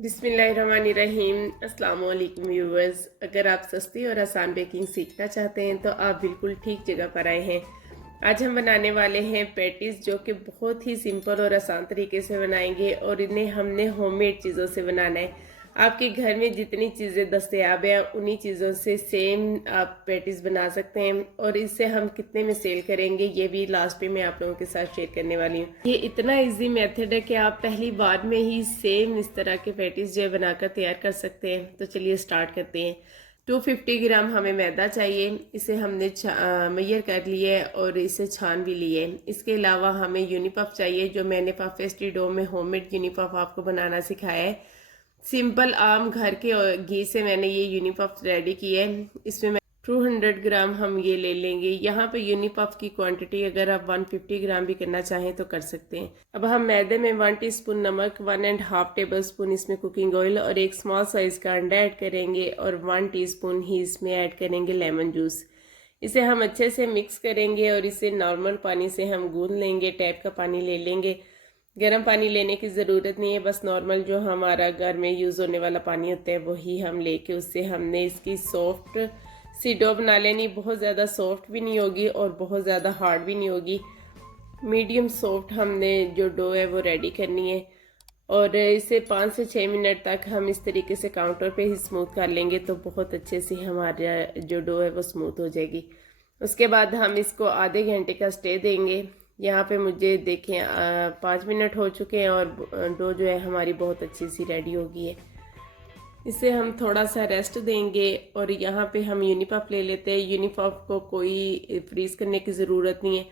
बिस्मिल्लाहिर्रहमानिर्रहीम। अस्सलाम वालेकुम व्यूवर्स। अगर आप सस्ती और आसान बेकिंग सीखना चाहते हैं तो आप बिल्कुल ठीक जगह पर आए हैं। आज हम बनाने वाले हैं पैटीज़, जो कि बहुत ही सिंपल और आसान तरीके से बनाएंगे और इन्हें हमने होममेड चीज़ों से बनाना है। आपके घर में जितनी चीज़ें दस्तयाब हैं उन्हीं चीज़ों से सेम आप पैटीज़ बना सकते हैं, और इससे हम कितने में सेल करेंगे ये भी लास्ट पे मैं आप लोगों के साथ शेयर करने वाली हूँ। ये इतना इजी मेथड है कि आप पहली बार में ही सेम इस तरह के पैटीज़ जो है बनाकर तैयार कर सकते हैं। तो चलिए स्टार्ट करते हैं। 250 ग्राम हमें मैदा चाहिए। इसे हमने मैयर कर लिया है और इसे छान भी लिए। इसके अलावा हमें यूनिपफ चाहिए, जो मैंने पेस्ट्री डो में होममेड यूनिपफ आपको बनाना सिखाया है। सिंपल आम घर के घी से मैंने ये यूनिपफ रेडी किया है। इसमें 200 ग्राम हम ये ले लेंगे। यहाँ पे यूनिपफ की क्वांटिटी अगर आप 150 ग्राम भी करना चाहें तो कर सकते हैं। अब हम मैदे में 1 टीस्पून नमक, 1.5 टेबल स्पून इसमें कुकिंग ऑयल और एक स्मॉल साइज का अंडा ऐड करेंगे, और 1 टीस्पून ही इसमें ऐड करेंगे लेमन जूस। इसे हम अच्छे से मिक्स करेंगे और इसे नॉर्मल पानी से हम गूंद लेंगे। टैप का पानी ले लेंगे। गर्म पानी लेने की ज़रूरत नहीं है, बस नॉर्मल जो हमारा घर में यूज़ होने वाला पानी होता है वही हम लेके उससे हमने इसकी सॉफ्ट सी डो बना लेनी। बहुत ज़्यादा सॉफ्ट भी नहीं होगी और बहुत ज़्यादा हार्ड भी नहीं होगी, मीडियम सॉफ्ट हमने जो डो है वो रेडी करनी है। और इसे 5 से 6 मिनट तक हम इस तरीके से काउंटर पे ही स्मूथ कर लेंगे तो बहुत अच्छे से हमारा जो डो है वो स्मूथ हो जाएगी। उसके बाद हम इसको आधे घंटे का स्टे देंगे। यहाँ पे मुझे देखें 5 मिनट हो चुके हैं और डो जो है हमारी बहुत अच्छी सी रेडी हो गई है। इसे हम थोड़ा सा रेस्ट देंगे और यहाँ पे हम यूनिपफ ले लेते हैं। यूनिपफ को कोई फ्रीज करने की ज़रूरत नहीं है,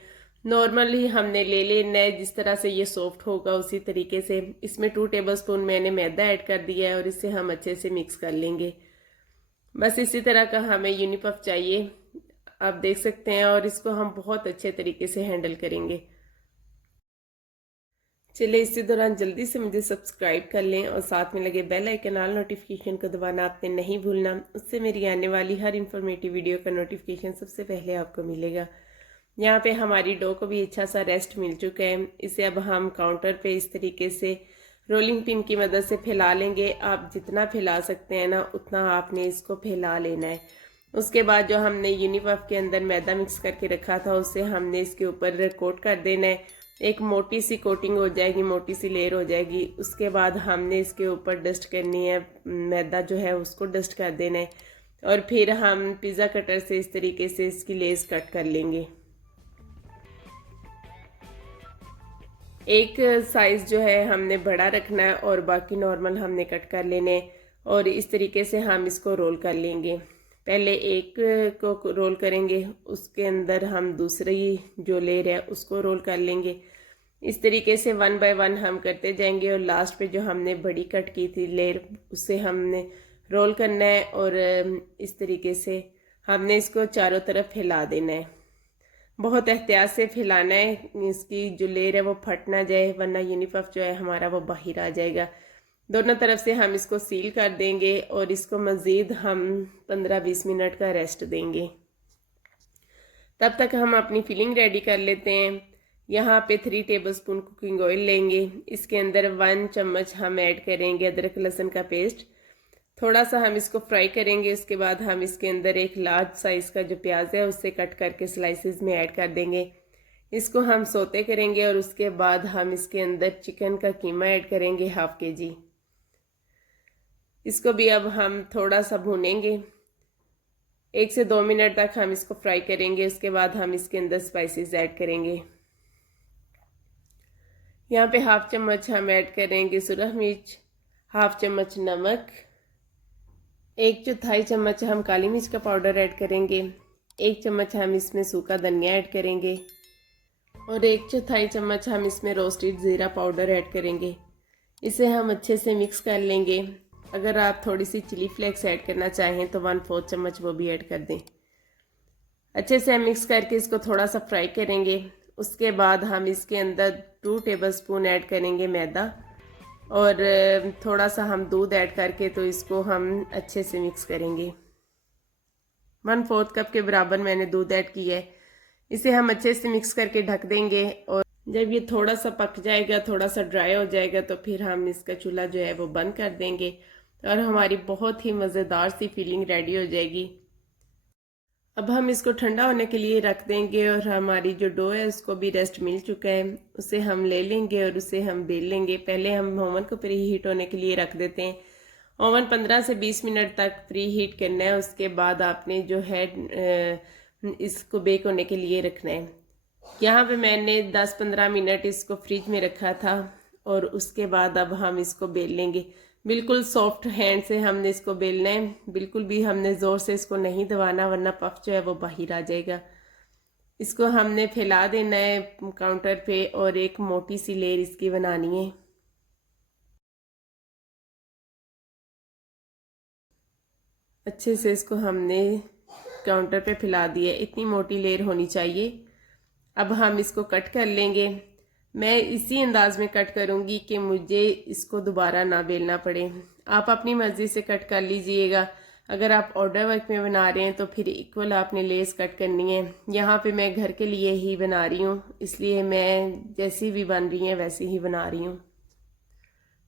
नॉर्मली हमने ले लेना है जिस तरह से ये सॉफ्ट होगा उसी तरीके से। इसमें 2 टेबल स्पून मैंने मैदा ऐड कर दिया है और इसे हम अच्छे से मिक्स कर लेंगे। बस इसी तरह का हमें यूनिपफ चाहिए, आप देख सकते हैं, और इसको हम बहुत अच्छे तरीके से हैंडल करेंगे। चलिए इसी दौरान जल्दी से मुझे सब्सक्राइब कर लें और साथ में लगे बेल आइकन ऑल नोटिफिकेशन को दबाना आपने नहीं भूलना। उससे मेरी आने वाली हर इन्फॉर्मेटिव वीडियो का नोटिफिकेशन सबसे पहले आपको मिलेगा। यहाँ पे हमारी डो को भी अच्छा सा रेस्ट मिल चुका है। इसे अब हम काउंटर पे इस तरीके से रोलिंग पिन की मदद से फैला लेंगे। आप जितना फैला सकते हैं ना उतना आपने इसको फैला लेना है। उसके बाद जो हमने यूनिपफ के अंदर मैदा मिक्स करके रखा था उसे हमने इसके ऊपर कोट कर देना है। एक मोटी सी कोटिंग हो जाएगी, मोटी सी लेयर हो जाएगी। उसके बाद हमने इसके ऊपर डस्ट करनी है, मैदा जो है उसको डस्ट कर देना है, और फिर हम पिज़्ज़ा कटर से इस तरीके से इसकी लेस कट कर लेंगे। एक साइज जो है हमने बड़ा रखना है और बाकी नॉर्मल हमने कट कर लेने, और इस तरीके से हम इसको रोल कर लेंगे। पहले एक को रोल करेंगे, उसके अंदर हम दूसरी जो लेयर है उसको रोल कर लेंगे। इस तरीके से 1 बाय 1 हम करते जाएंगे, और लास्ट पे जो हमने बड़ी कट की थी लेयर उसे हमने रोल करना है, और इस तरीके से हमने इसको चारों तरफ फैला देना है। बहुत एहतियात से फैलाना है, इसकी जो लेयर है वो फट ना जाए, वरना यूनिपफ जो है हमारा वो बाहर आ जाएगा। दोनों तरफ से हम इसको सील कर देंगे और इसको मज़ीद हम 15-20 मिनट का रेस्ट देंगे। तब तक हम अपनी फिलिंग रेडी कर लेते हैं। यहाँ पे 3 टेबल स्पून कुकिंग ऑयल लेंगे। इसके अंदर 1 चम्मच हम ऐड करेंगे अदरक लहसुन का पेस्ट। थोड़ा सा हम इसको फ्राई करेंगे। उसके बाद हम इसके अंदर एक लार्ज साइज़ का जो प्याज है उससे कट करके स्लाइसेस में ऐड कर देंगे। इसको हम सोते करेंगे और उसके बाद हम इसके अंदर चिकन का कीमा ऐड करेंगे, 1/2 kg। इसको भी अब हम थोड़ा सा भूनेंगे। 1 से 2 मिनट तक हम इसको फ्राई करेंगे। उसके बाद हम इसके अंदर स्पाइसेस ऐड करेंगे। यहाँ पे 1/2 चम्मच हम ऐड करेंगे सुरख मिर्च, 1/2 चम्मच नमक, 1/4 चम्मच हम काली मिर्च का पाउडर ऐड करेंगे, 1 चम्मच हम इसमें सूखा धनिया ऐड करेंगे, और 1/4 चम्मच हम इसमें रोस्टेड ज़ीरा पाउडर ऐड करेंगे। इसे हम अच्छे से मिक्स कर लेंगे। अगर आप थोड़ी सी चिली फ्लेक्स ऐड करना चाहें तो 1/4 चम्मच वो भी ऐड कर दें। अच्छे से हम मिक्स करके इसको थोड़ा सा फ्राई करेंगे। उसके बाद हम इसके अंदर 2 टेबल स्पून ऐड करेंगे मैदा, और थोड़ा सा हम दूध ऐड करके तो इसको हम अच्छे से मिक्स करेंगे। 1/4 कप के बराबर मैंने दूध ऐड किया है। इसे हम अच्छे से मिक्स करके ढक देंगे और जब ये थोड़ा सा पक जाएगा, थोड़ा सा ड्राई हो जाएगा, तो फिर हम इसका चूल्हा जो है वो बंद कर देंगे और हमारी बहुत ही मज़ेदार सी फीलिंग रेडी हो जाएगी। अब हम इसको ठंडा होने के लिए रख देंगे और हमारी जो डो है उसको भी रेस्ट मिल चुका है, उसे हम ले लेंगे और उसे हम बेल लेंगे। पहले हम ओवन को प्री हीट होने के लिए रख देते हैं। ओवन 15 से 20 मिनट तक प्री हीट करना है, उसके बाद आपने जो है इसको बेक होने के लिए रखना है। यहाँ पे मैंने 10-15 मिनट इसको फ्रिज में रखा था और उसके बाद अब हम इसको बेल लेंगे। बिल्कुल सॉफ्ट हैंड से हमने इसको बेलना है, बिल्कुल भी हमने ज़ोर से इसको नहीं दबाना, वरना पफ जो है वो बाहर आ जाएगा। इसको हमने फैला देना है काउंटर पे और एक मोटी सी लेयर इसकी बनानी है। अच्छे से इसको हमने काउंटर पे फैला दिया, इतनी मोटी लेयर होनी चाहिए। अब हम इसको कट कर लेंगे। मैं इसी अंदाज में कट करूँगी कि मुझे इसको दोबारा ना बेलना पड़े। आप अपनी मर्ज़ी से कट कर लीजिएगा। अगर आप ऑर्डर वर्क में बना रहे हैं तो फिर इक्वल आपने लेस कट करनी है। यहाँ पे मैं घर के लिए ही बना रही हूँ, इसलिए मैं जैसी भी बन रही हैं वैसी ही बना रही हूँ।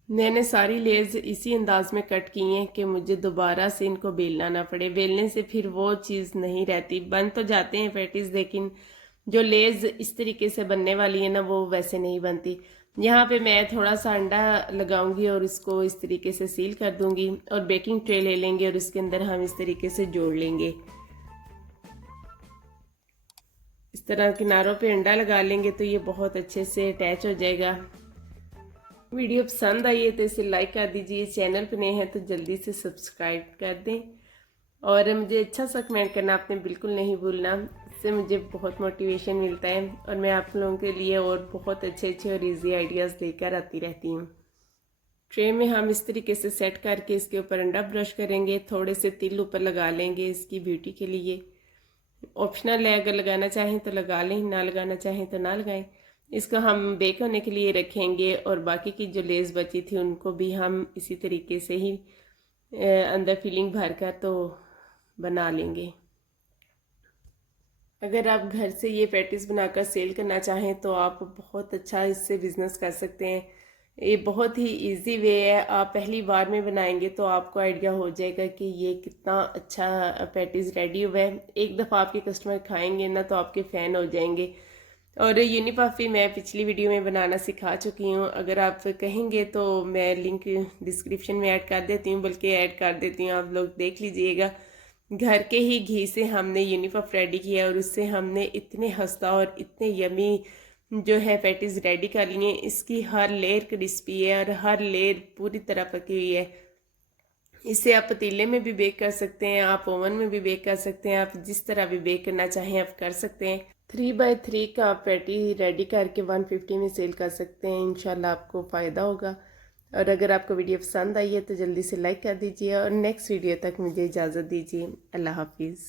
मैंने सारी लेस इसी अंदाज में कट की हैं कि मुझे दोबारा से इनको बेलना ना पड़े। बेलने से फिर वो चीज़ नहीं रहती, बन तो जाते हैं पैटीज़, लेकिन जो लेज़ इस तरीके से बनने वाली है ना, वो वैसे नहीं बनती। यहाँ पे मैं थोड़ा सा अंडा लगाऊंगी और इसको इस तरीके से सील कर दूंगी और बेकिंग ट्रे ले लेंगे और इसके अंदर हम इस तरीके से जोड़ लेंगे। इस तरह किनारों पे अंडा लगा लेंगे तो ये बहुत अच्छे से अटैच हो जाएगा। वीडियो पसंद आई है तो इसे लाइक कर दीजिए, चैनल पे नए हैं तो जल्दी से सब्सक्राइब कर दें और मुझे अच्छा सा कमेंट करना आपने बिल्कुल नहीं भूलना, इससे मुझे बहुत मोटिवेशन मिलता है और मैं आप लोगों के लिए और बहुत अच्छे अच्छे और इजी आइडियाज़ लेकर आती रहती हूँ। ट्रे में हम इस तरीके से सेट करके इसके ऊपर अंडा ब्रश करेंगे, थोड़े से तिल ऊपर लगा लेंगे इसकी ब्यूटी के लिए। ऑप्शनल है, अगर लगाना चाहें तो लगा लें, ना लगाना चाहें तो ना लगाएं। इसको हम बेक होने के लिए रखेंगे और बाकी की जो लेस बची थी उनको भी हम इसी तरीके से ही अंदर फिलिंग भर कर तो बना लेंगे। अगर आप घर से ये पैटीज बनाकर सेल करना चाहें तो आप बहुत अच्छा इससे बिजनेस कर सकते हैं। ये बहुत ही इजी वे है, आप पहली बार में बनाएंगे तो आपको आइडिया हो जाएगा कि ये कितना अच्छा पैटीज रेडी हुआ है। एक दफ़ा आपके कस्टमर खाएंगे ना तो आपके फ़ैन हो जाएंगे। और यूनिपाफी मैं पिछली वीडियो में बनाना सिखा चुकी हूँ, अगर आप कहेंगे तो मैं लिंक डिस्क्रिप्शन में ऐड कर देती हूँ, बल्कि ऐड कर देती हूँ, आप लोग देख लीजिएगा। घर के ही घी से हमने यूनिपफ रेडी किया और उससे हमने इतने खस्ता और इतने यमी जो है पैटीज रेडी कर लिए। इसकी हर लेयर क्रिस्पी है और हर लेयर पूरी तरह पकी हुई है। इसे आप पतीले में भी बेक कर सकते हैं, आप ओवन में भी बेक कर सकते हैं, आप जिस तरह भी बेक करना चाहें आप कर सकते हैं। 3x3 का पैटी रेडी करके 150 में सेल कर सकते हैं, इंशाल्लाह आपको फ़ायदा होगा। और अगर आपको वीडियो पसंद आई है तो जल्दी से लाइक कर दीजिए और नेक्स्ट वीडियो तक मुझे इजाज़त दीजिए। अल्लाह हाफिज़।